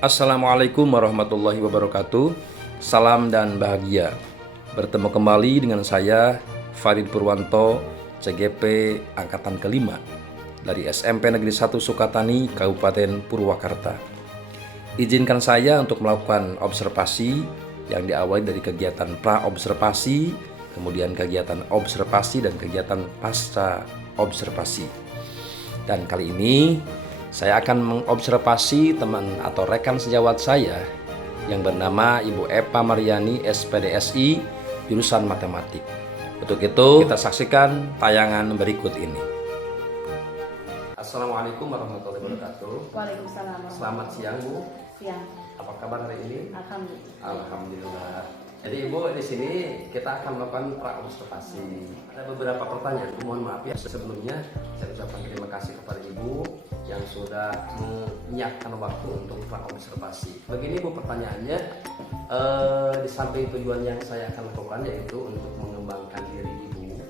Assalamualaikum warahmatullahi wabarakatuh. Salam dan bahagia. Bertemu kembali dengan saya Farid Purwanto, CGP Angkatan kelima dari SMP Negeri 1 Sukatani, Kabupaten Purwakarta. Izinkan saya untuk melakukan observasi yang diawali dari kegiatan pra-observasi, kemudian kegiatan observasi dan kegiatan pasca observasi. Dan kali ini saya akan mengobservasi teman atau rekan sejawat saya yang bernama Ibu Epa Mariani, SPDSI, jurusan Matematik. Untuk itu kita saksikan tayangan berikut ini. Assalamualaikum warahmatullahi wabarakatuh. Waalaikumsalam. Selamat siang Bu. Siang. Apa kabar hari ini? Alhamdulillah. Alhamdulillah. Jadi Ibu, di sini kita akan melakukan pra-observasi. Ada beberapa pertanyaan. Mohon maaf ya sebelumnya saya ucapkan terima kasih kepada Ibu yang sudah menyiapkan waktu untuk pra-observasi. Begini Bu pertanyaannya, di samping tujuan yang saya akan lakukan yaitu untuk mengembangkan diri Ibu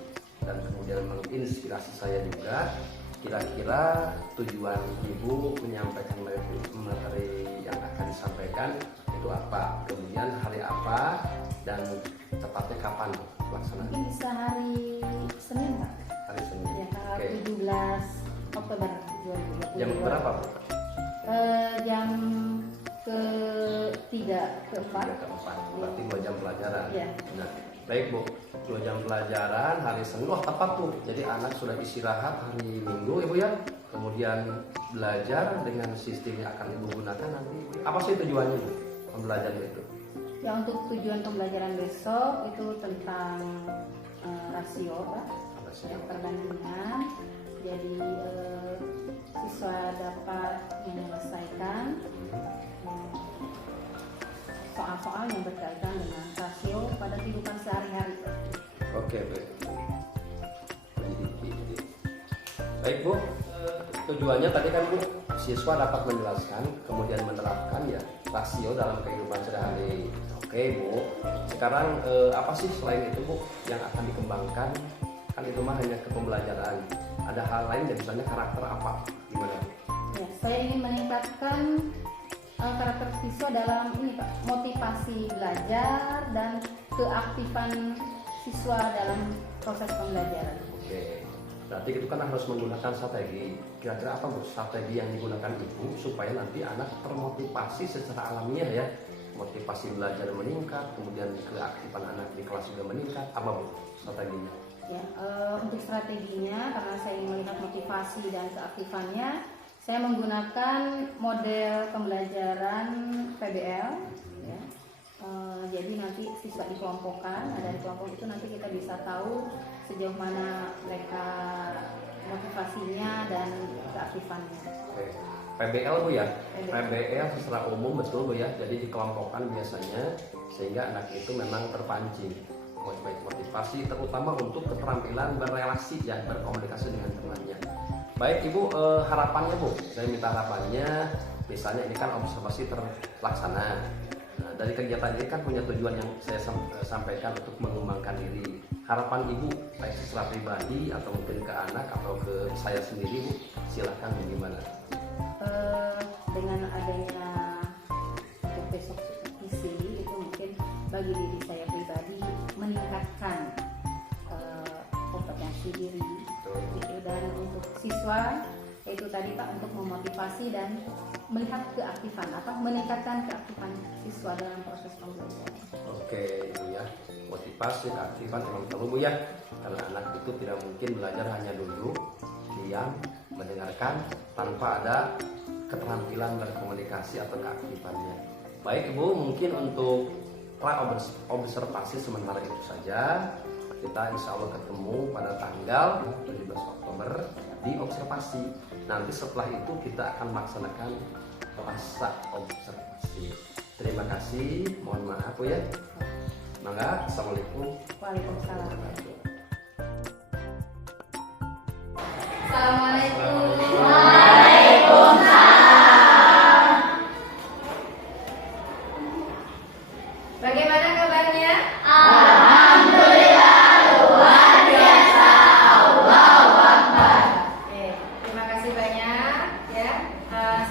dan kemudian menginspirasi saya juga. Kira-kira tujuan Ibu menyampaikan materi yang akan disampaikan itu apa, kemudian hari apa, dan tepatnya kapan pelaksanaan? Mungkin bisa hari Senin Pak. Hari Senin. Ya, tanggal Oke. 17 Oktober 2022. Jam berapa Bu? Jam ke-3 ke-4. 3 ke 4, berarti 2 jam pelajaran. Iya. Nah, baik Bu, 2 jam pelajaran hari Senin, wah tepat tuh. Jadi anak sudah istirahat hari Minggu Ibu ya. Kemudian belajar dengan sistem yang akan Ibu gunakan nanti. Apa sih tujuannya Bu? Pembelajaran itu? Ya, untuk tujuan pembelajaran besok itu tentang rasio Pak. Rasio. Ya, perbandingan. Jadi siswa dapat menyelesaikan soal-soal yang berkaitan dengan rasio pada kehidupan sehari-hari. Oke, baik. Baik Bu, tujuannya tadi kan Bu, siswa dapat menjelaskan, kemudian menerapkan ya rasio dalam kehidupan sehari-hari. Oke Bu, sekarang apa sih selain itu Bu yang akan dikembangkan? Kan itu mah hanya ke pembelajaran. Ada hal lain dan misalnya karakter apa? Gimana? Ya, saya ingin meningkatkan karakter siswa dalam ini Pak, motivasi belajar dan keaktifan siswa dalam proses pembelajaran. Oke, berarti itu kan harus menggunakan strategi. Kira-kira apa Bu strategi yang digunakan Ibu supaya nanti anak termotivasi secara alamiah ya? Motivasi belajar meningkat, kemudian keaktifan anak di kelas juga meningkat. Apa Bu strateginya? Ya, untuk strateginya karena saya ingin melihat motivasi dan keaktifannya, saya menggunakan model pembelajaran PBL. Ya. Jadi nanti siswa dikelompokkan, ada di kelompok itu nanti kita bisa tahu sejauh mana mereka motivasinya dan keaktifannya. Oke. PBL Bu ya? PBL. PBL secara umum betul Bu ya. Jadi dikelompokkan biasanya sehingga anak itu memang terpancing. Motivasi terutama untuk keterampilan berrelasi dan berkomunikasi dengan temannya. Baik Ibu, harapannya Bu, saya minta harapannya, misalnya ini kan observasi terlaksana. Nah, dari kegiatan ini kan punya tujuan yang saya sampaikan untuk mengembangkan diri. Harapan Ibu, baik secara pribadi atau mungkin ke anak atau ke saya sendiri Bu, silahkan bagaimana? Dengan adanya untuk besok isi itu mungkin bagi diri saya pribadi meningkatkan kompetensi diri gitu. Dan untuk siswa itu tadi Pak untuk memotivasi dan melihat keaktifan atau meningkatkan keaktifan siswa dalam proses pembelajaran. Oke Bu ya, motivasi keaktifan memang perlu Bu ya, karena anak itu tidak mungkin belajar hanya duduk diam mendengarkan tanpa ada keterampilan berkomunikasi atau keaktifannya. Baik Ibu, mungkin untuk observasi sementara itu saja. Kita insya Allah ketemu pada tanggal 17 Oktober di observasi. Nanti setelah itu kita akan melaksanakan pasca observasi. Terima kasih, mohon maaf Bu ya. Mangga, Assalamualaikum. Waalaikumsalam. Assalamualaikum. Bagaimana kabarnya? Alhamdulillah luar biasa. Allahu Akbar. Terima kasih banyak ya.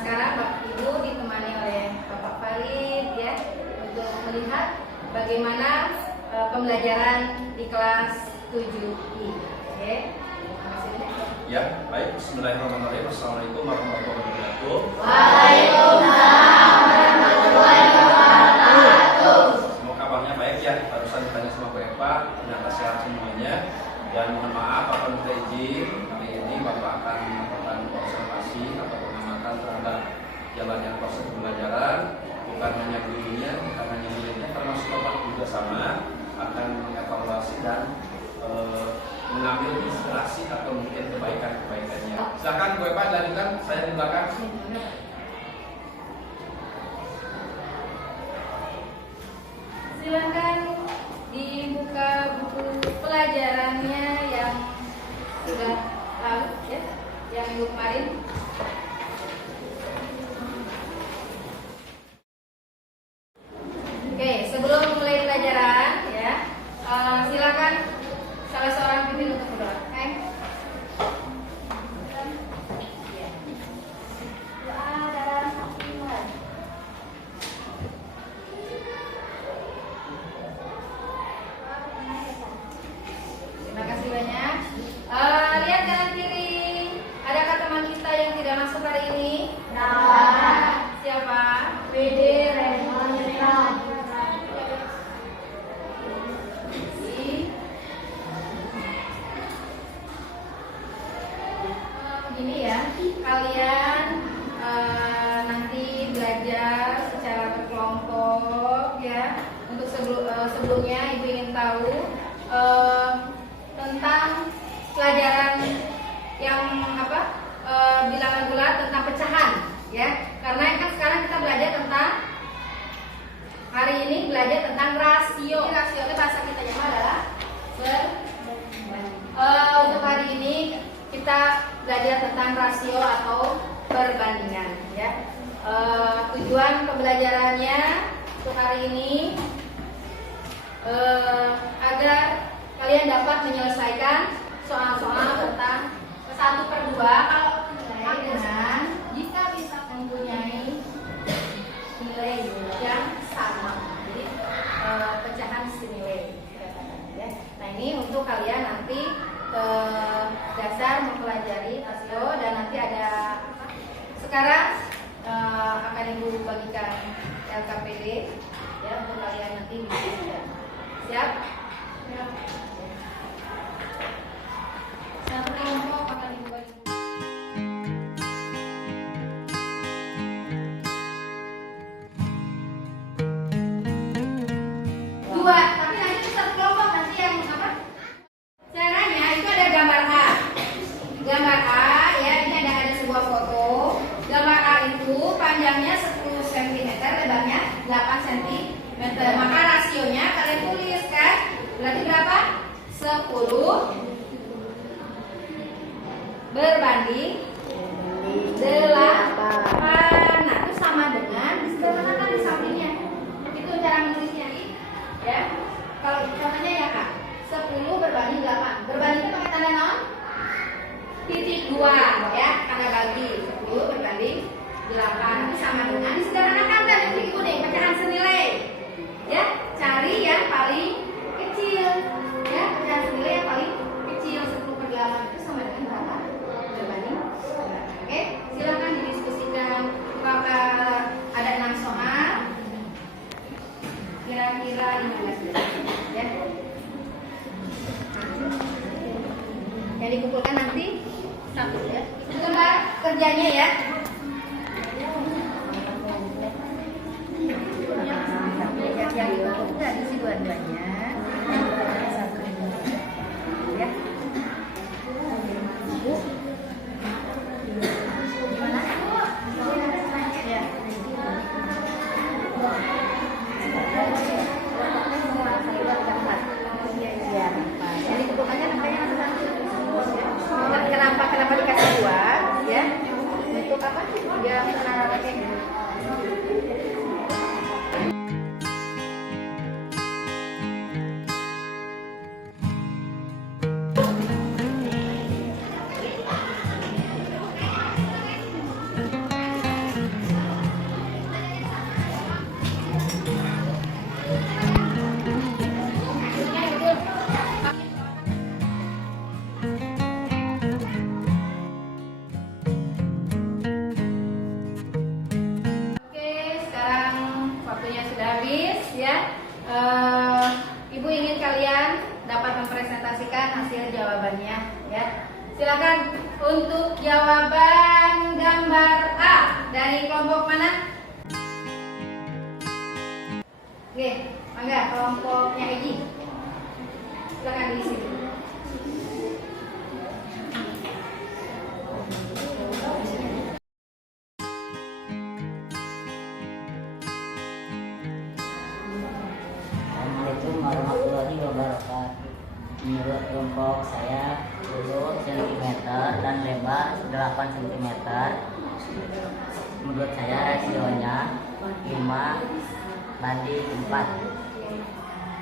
Sekarang Bapak Ibu ditemani oleh Bapak Bapak Farid ya untuk melihat bagaimana pembelajaran di kelas 7I. Oke. Ya, baik. Bismillahirrahmanirrahim. Assalamualaikum warahmatullahi wabarakatuh. Waalaikumsalam warahmatullahi wabarakatuh. Semoga kabarnya baik ya. Barusan ditanya sama Bu Eva, ternyata sehat semuanya. Dan mohon maaf, Bapak minta izin. Kali ini Bapak akan melakukan observasi atau pengamatan terhadap jalannya proses pembelajaran. Bukan hanya gurunya, bukan hanya muridnya, termasuk Bapak juga sama akan mengevaluasi dan mengambil inspirasi atau mungkin kebaikan-kebaikannya. Silakan Bu Eva lanjutkan, saya di belakang. Silakan dibuka buku pelajarannya yang sudah lalu ya, yang minggu kemarin. Oke, sebelum mulai pelajaran ya, silakan salah seorang pimpin untuk berdoa. Oke? Doa dalam Al-Quran. Terima kasih banyak. Lihat kanan kiri. Adakah teman kita yang tidak masuk hari ini? Siapa? PD Raymond Ram. Begini ya, kalian nanti belajar secara berkelompok ya. Untuk sebelumnya Ibu ingin tahu tentang pelajaran yang bilangan bulat tentang pecahan ya. Karena kan sekarang kita belajar tentang hari ini belajar tentang rasio. Ini rasio itu bahasa kita yang adalah untuk hari ini kita belajar tentang rasio atau perbandingan ya. Tujuan pembelajarannya untuk hari ini agar kalian dapat menyelesaikan soal-soal tentang 1/2 kalau nilai dengan jika bisa mempunyai nilai yang sama. Jadi pecahan senilai ya. Nah ini untuk kalian nanti dasar mempelajari rasio dan nanti ada sekarang akan Ibu bagikan LKPD ya untuk kalian nanti bisa. Siap? Satu kelompok akan Ibu bagi. Dua, tapi nanti itu satu kelompok nanti yang apa? Caranya itu ada gambar A. Gambar A ya, ini ada sebuah foto. Gambar A itu panjangnya 10 cm, lebarnya 8 cm. Maka rasionya kalian tulis kan? Berarti berapa? 10 berbanding 8. Nah, itu sama dengan disederhanakan di sampingnya. Itu cara menulisnya ya. Kalau contohnya ya Kak, 10 berbanding 8. Berbanding itu pakai tanda non? Titik 2 ya, tanda bagi. 10 berbanding 8. Itu sama dengan disederhanakan dan titik kuning, pecahan senilai. Ya, cari yang paling kecil. Ya, pecahan senilai yang paling kecil. 10/8 itu sama dengan berapa? Berbanding 8. Oke, silakan didiskusikan. Ada 6 soal. Kira-kira 15 ya. Yang dikumpulkan nanti satu ya. Itu gambar kerjanya ya. Yang dikumpulkan isi dua-duanya. Satu ya. Bu. Gimana? Ya. Jadi kebutuhannya nampaknya satu. Kenapa dikasih 2 ya? Untuk apa? Dia menaruh kayak gitu. Ibu ingin kalian dapat mempresentasikan hasil jawabannya, ya. Silakan untuk jawaban gambar A dari kelompok mana? Oke, mangga kelompoknya Egi. Silakan diisi. Assalamualaikum warahmatullahi wabarakatuh. Menurut kelompok saya lurus sentimeter dan lebar 8 cm. Menurut saya rasionya 5:4.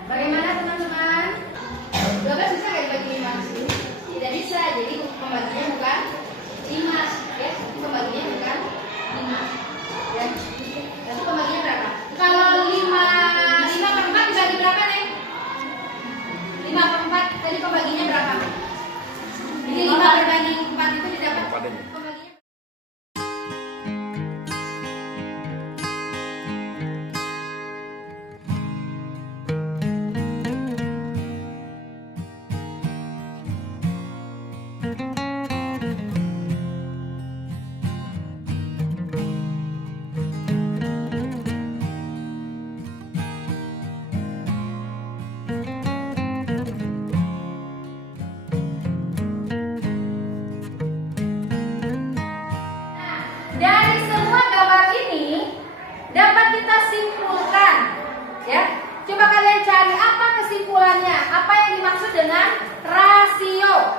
Bagaimana teman-teman? 12 bisa nggak dibagi 5? Tidak bisa, jadi pembaginya bukan 5, ya. Pembaginya bukan 5, ya. Jadi pembaginya berapa? Kalau 5/4 dibagi berapa nih? 5/4 tadi pembaginya berapa? Jadi 5/4 itu didapat Padanya. pembaginya. Dari semua gambar ini dapat kita simpulkan, ya. Coba kalian cari apa kesimpulannya, apa yang dimaksud dengan rasio.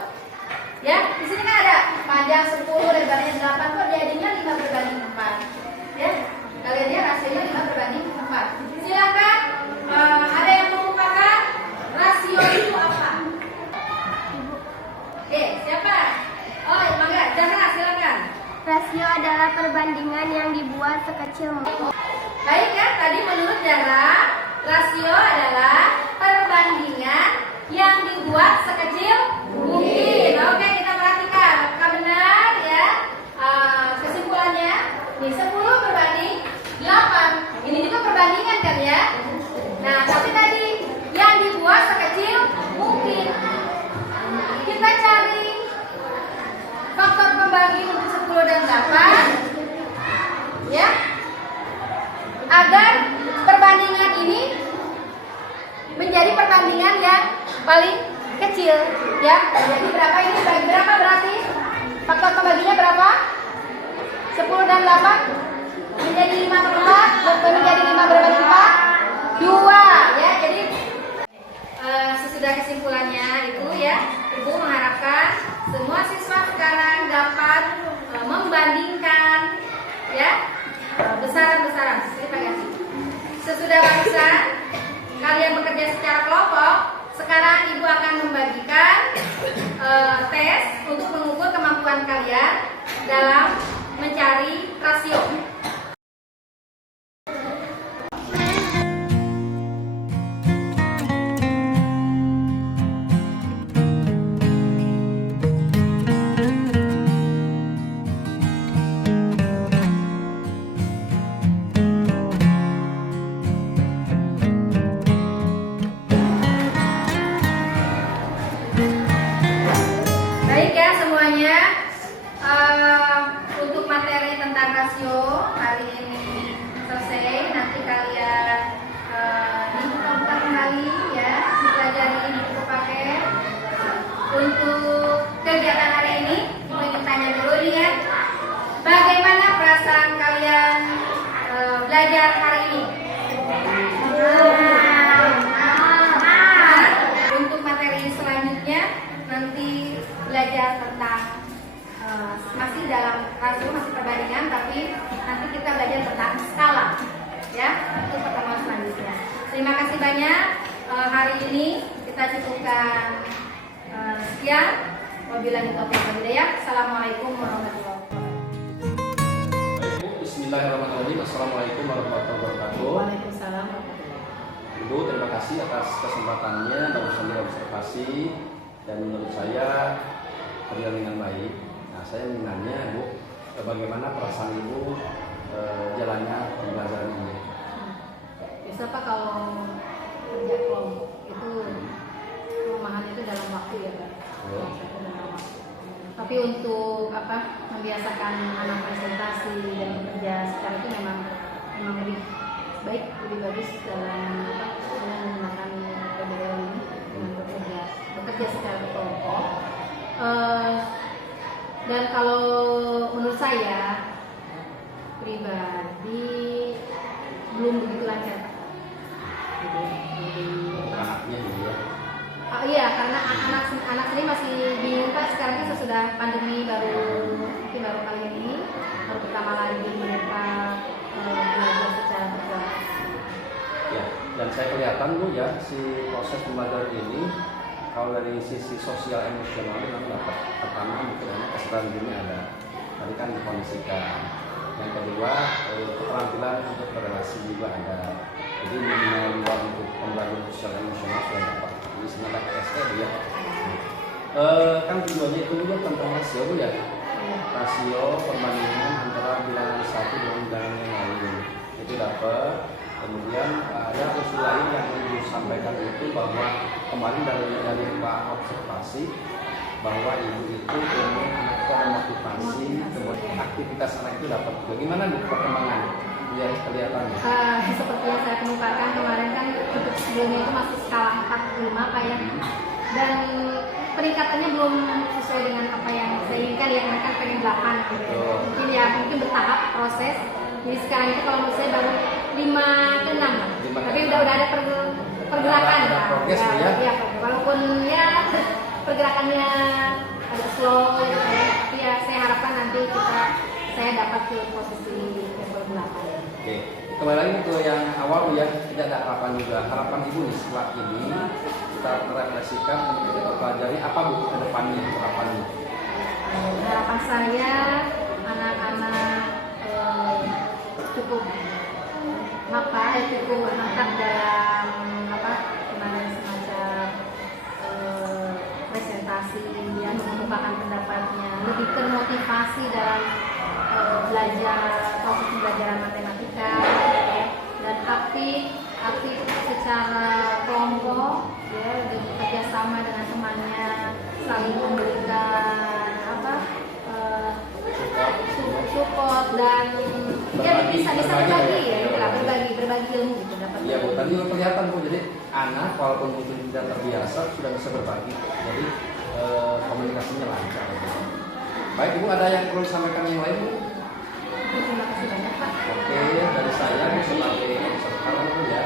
Ya, di sini kan ada panjang 10, lebarnya 8, kok jadinya 5/4. Ya. Kalian lihat rasionya 5/4. Silakan ada yang mengumpulkan rasio itu apa? Oke, siapa? Oh, mangga, Zahra silakan. Rasio adalah perbandingan yang dibuat sekecil mungkin. Baik ya, tadi menurut Dara, rasio adalah perbandingan yang dibuat sekecil mungkin. Oke, kita perhatikan. Apakah benar ya? Kesimpulannya, nih 10/8. Ini juga perbandingan kan ya? Nah, tapi tadi yang dibuat sekecil mungkin. Kita cari faktor pembagi untuk 10 dan 8, ya, agar perbandingan ini menjadi perbandingan yang paling kecil, ya. Jadi berapa ini bagi berapa berarti? Faktor pembaginya berapa? 10 dan 8 menjadi 5/4, menjadi 5/4, 2, ya. Jadi sesudah kesimpulannya itu ya, Ibu mengharapkan semua siswa sekarang dapat membandingkan ya besaran-besaran. Sesudah barisan kalian bekerja secara kelompok, sekarang Ibu akan membagikan tes untuk mengukur kemampuan kalian dalam mencari rasio. Baik ya semuanya, untuk materi tentang rasio hari ini selesai. Nanti kalian dibuka-buka kembali ya, dipelajari di buku paket. Untuk kegiatan hari ini, Ibu ingin tanya dulu nih ya, bagaimana perasaan kalian belajar hari ini? Untuk materi selanjutnya nanti belajar tentang masih dalam rasio, masih perbandingan, tapi nanti kita belajar tentang skala ya untuk pertemuan selanjutnya. Terima kasih banyak. Hari ini kita cukupkan sekian. Wabillahi taufiq wal hidayah. Assalamualaikum warahmatullahi wabarakatuh. Baik, Bu. Bismillahirrahmanirrahim. Assalamualaikum warahmatullahi wabarakatuh. Waalaikumsalam. Ibu, terima kasih atas kesempatannya barusan observasi, dan menurut saya berjalan dengan baik. Nah, saya ingin nanya, Bu, bagaimana perasaan Ibu jalannya pembelajaran ini? Biasa Pak, kalau kerja kelompok itu perumahan itu dalam waktu ya Pak. Dalam waktu. Tapi untuk membiasakan anak presentasi dan bekerja secara itu memang lebih baik, lebih bagus dalam dengan menggunakan PBL ini dengan bekerja secara kelompok. Dan kalau menurut saya pribadi belum begitu lancar Pak. Anaknya gitu ya. Iya, karena anak sendiri masih bingung Pak. Sekarang kan sudah pandemi mungkin baru kali ini, baru pertama lagi mereka belajar secara bergerak. Ya, dan saya kelihatan Bu ya si proses pembelajaran ini kalau dari sisi sosial emosional memang dapat. Pertama mungkin anak kesetaraan dunia ada, tadi kan dikondisikan. Yang kedua keterampilan untuk berrelasi juga ada. Jadi minimal dua untuk pembelajaran sosial emosional sudah dapat. Di sini ada PST ya. Kan tujuannya itu juga tentang rasio Bu ya. Rasio perbandingan antara bilangan satu dengan bilangan yang lain itu dapat. Kemudian ada usul lain yang ingin disampaikan itu bahwa kemarin dari Pak observasi bahwa ibu itu ingin anaknya memotivasi, kemudian aktivitas anak itu dapat. Bagaimana Bu perkembangan? Ya kelihatan. Seperti yang saya kemukakan kemarin kan untuk sebelumnya itu masih skala 4-5 Pak ya. Dan peningkatannya belum sesuai dengan apa yang saya inginkan ya, mereka pengen 8 gitu. Mungkin bertahap proses. Jadi sekarang itu kalau menurut saya baru 5-6, tapi udah ada pergerakan ada progres ya. Ya, walaupun ya pergerakannya agak slow gitu ya, tapi ya saya harapkan nanti saya dapat ke posisi level 8. Oke, kembali lagi ke yang awal ya, tidak ada harapan juga. Harapan ibu nih setelah ini kita merefleksikan untuk kita pelajari apa Bu ke depannya harapannya. Harapan saya anak-anak cukup mantap dalam kemarin semacam presentasi yang mengemukakan pendapatnya, lebih termotivasi dalam belajar proses pembelajaran matematika ya, dan aktif secara kelompok ya, dan bekerja sama dengan temannya, saling memberikan support dan bisa berbagi ya, berbagi ilmu gitu dapat. Iya Bu, tadi kelihatan Bu, jadi anak walaupun mungkin tidak terbiasa sudah bisa berbagi, jadi komunikasinya lancar. Baik Ibu, ada yang perlu disampaikan yang lain Bu? Terima kasih banyak Pak. Oke, dari saya sebagai observator ya,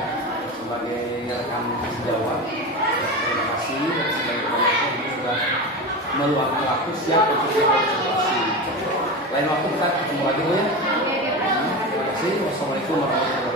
sebagai rekan sejawat, terima kasih dan sebagai penonton ini sudah meluangkan waktu siap untuk observasi. Lain waktu kita ketemu lagi Bu ya. Terima kasih. Wassalamualaikum warahmatullahi wabarakatuh.